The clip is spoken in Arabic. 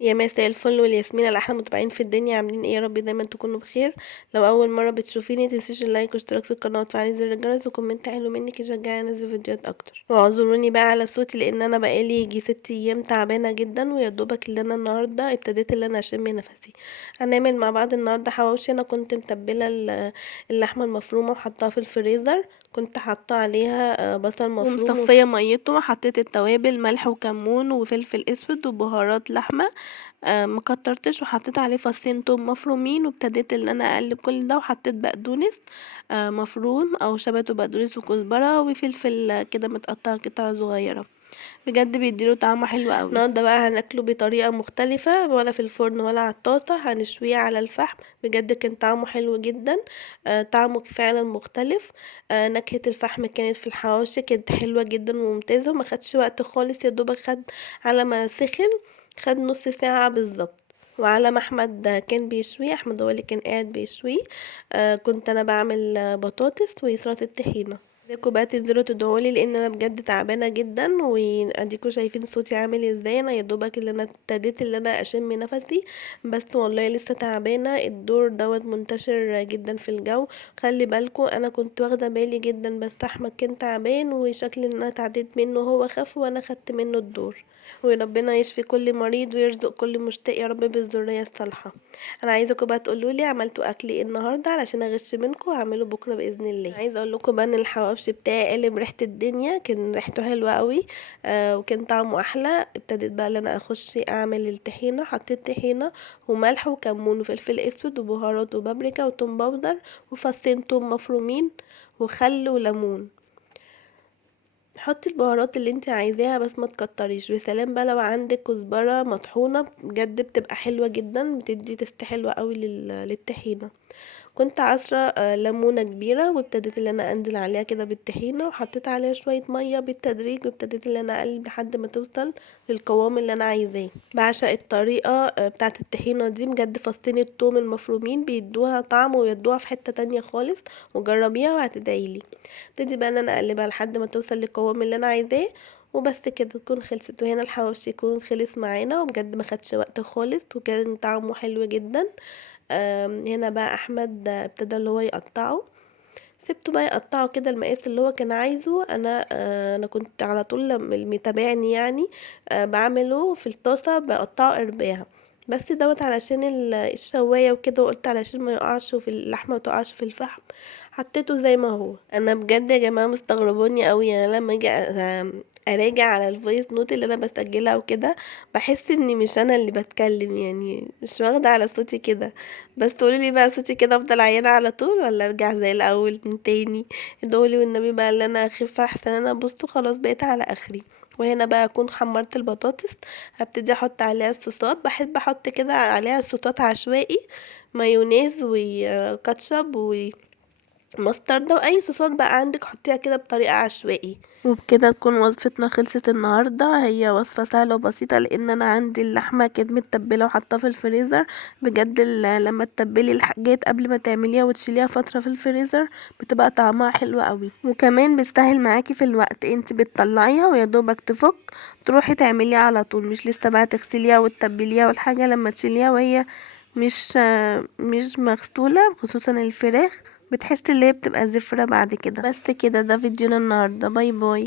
يا مساء الفل والياسمين على احلى متابعين في الدنيا، عاملين ايه؟ يا رب دايما تكونوا بخير. لو اول مره بتشوفيني متنسيش اللايك واشتراك في القناه وتفعيل زر الجرس وكومنت حلو منك يشجعني انزل فيديوهات اكتر. واعذروني بقى على صوتي لان انا بقالي يجي 6 ايام تعبانه جدا، ويا دوبك اللي انا النهارده ابتديت اللي انا اشم نفسي. هنعمل مع بعض النهارده حواوشي. انا كنت متبله اللحمه المفرومه وحطاها في الفريزر. كنت حاطه عليها بصل مفروم ومصفيه ميته، وحطيت التوابل ملح وكمون وفلفل اسود وبهارات لحمه. مكترتش، وحطيت عليه فصين توم مفرومين، وابتديت ان انا اقلب كل ده، وحطيت بقدونس مفروم او شبت وبقدونس وكزبره وفلفل كده متقطع قطع صغيره. بجد بيديله طعم حلو قوي. النهارده بقى هناكله بطريقه مختلفه، ولا في الفرن ولا على الطاسه، هنشويه على الفحم. بجد كان طعمه حلو جدا. طعمه فعلا مختلف. نكهه الفحم كانت في الحواوشي كانت حلوه جدا وممتازه، وما خدش وقت خالص، يا دوبك خد على ما سخن خد نص ساعه بالظبط. وعلى ما احمد كان بيشوي، احمد هو اللي كان قاعد بيشوي. كنت انا بعمل بطاطس وسلطه الطحينه. ازيكم بقى تنزلوا تدعولي لان انا بجد تعبانه جدا، واديكوا شايفين صوتي عامل ازاي. انا يا دوبك اللي انا ابتديت اللي انا اشم نفسي، بس والله لسه تعبانه. الدور دوت منتشر جدا في الجو. خلي بالكوا، انا كنت واخده بالي جدا، بس احمد كان تعبان وشكل ان انا تعديت منه، هو خف وانا خدت منه الدور. وربنا يشفي كل مريض ويرزق كل مشتاق يا رب بالذريه الصالحه. انا عايزاكم بقى تقولوا لي عملتوا اكل ايه النهارده علشان اغش منكم واعمله بكره باذن الله. عايزه اقول لكم بقى ان الحواوشي بتاعي قلب ريحه الدنيا، كان ريحته حلوه قوي. وكان طعمه احلى. ابتديت بقى ان انا اخش اعمل الطحينه. حطيت طحينه وملح وكمون وفلفل اسود وبهارات وبابريكا وتوم باودر وفصين توم مفرومين وخل وليمون. حطي البهارات اللي انت عايزاها بس ما تكتريش. وسلام بقى لو عندك كزبره مطحونه، بجد بتبقى حلوه جدا، بتدي تست حلوه قوي للطحينه. كنت عصرة ليمونة كبيرة، وابتديت ان انا انزل عليها كده بالطحينة، وحطيت عليها شوية مية بالتدريج، وابتديت ان انا اقلب لحد ما توصل للقوام اللي انا عايزاه. بعشق الطريقة بتاعة الطحينة دي بجد. فصين التوم المفرومين بيدوها طعم ويدوها في حتة تانية خالص. وجربيها وهتدعيلي. ابتدي بقى ان انا اقلبها لحد ما توصل للقوام اللي انا عايزاه. وبس كده تكون خلصت. وهنا الحواوشي يكون خلص معانا، وبجد ما خدش وقت خالص، وكان طعمه حلو جدا. هنا بقى احمد ابتدى اللي هو يقطعه. سبته بقى يقطعه كده المقاس اللي هو كان عايزه. انا كنت على طول لما متابعني يعني بعمله في الطاسه بقطعه ارباع. بس دوت علشان الشوايه وكده، وقلت علشان ما يقعش في اللحمه، ما تقعش في الفحم. حطيته زي ما هو. انا بجد يا جماعه مستغربوني قوي، يعني لما اجي اراجع على الفويس نوت اللي انا بسجلها وكده، بحس اني مش انا اللي بتكلم، يعني مش واخده على صوتي كده. بس تقولي بقى صوتي كده افضل عيانة على طول، ولا ارجع زي الاول من تاني؟ ادعولي والنبي بقى اللي انا اخف احسن. انا بصوا خلاص بقيت على اخري. وهنا بقى اكون حمرت البطاطس. هبتدي احط عليها الصوصات. بحب احط كده عليها الصوصات عشوائي، مايونيز وكاتشب مستردة واي صوصات بقى عندك حطيها كده بطريقة عشوائي. وبكده تكون وصفتنا خلصت النهاردة. هي وصفة سهلة وبسيطة، لان انا عندي اللحمة كانت متبلة وحطها في الفريزر. بجد لما تتبلي الحاجات قبل ما تعمليها وتشيليها فترة في الفريزر، بتبقى طعمها حلو قوي، وكمان بتسهل معاكي في الوقت. انت بتطلعيها ويا دوبك تفك، تروحي تعمليها على طول، مش لسه بقى تغسليها وتتبليها، والحاجة لما تشيليها وهي مش مغسولة، خصوصا الفراخ، بتحس اللي هي بتبقى زفرة بعد كده. بس كده، ده فيديونا النهاردة. باي باي.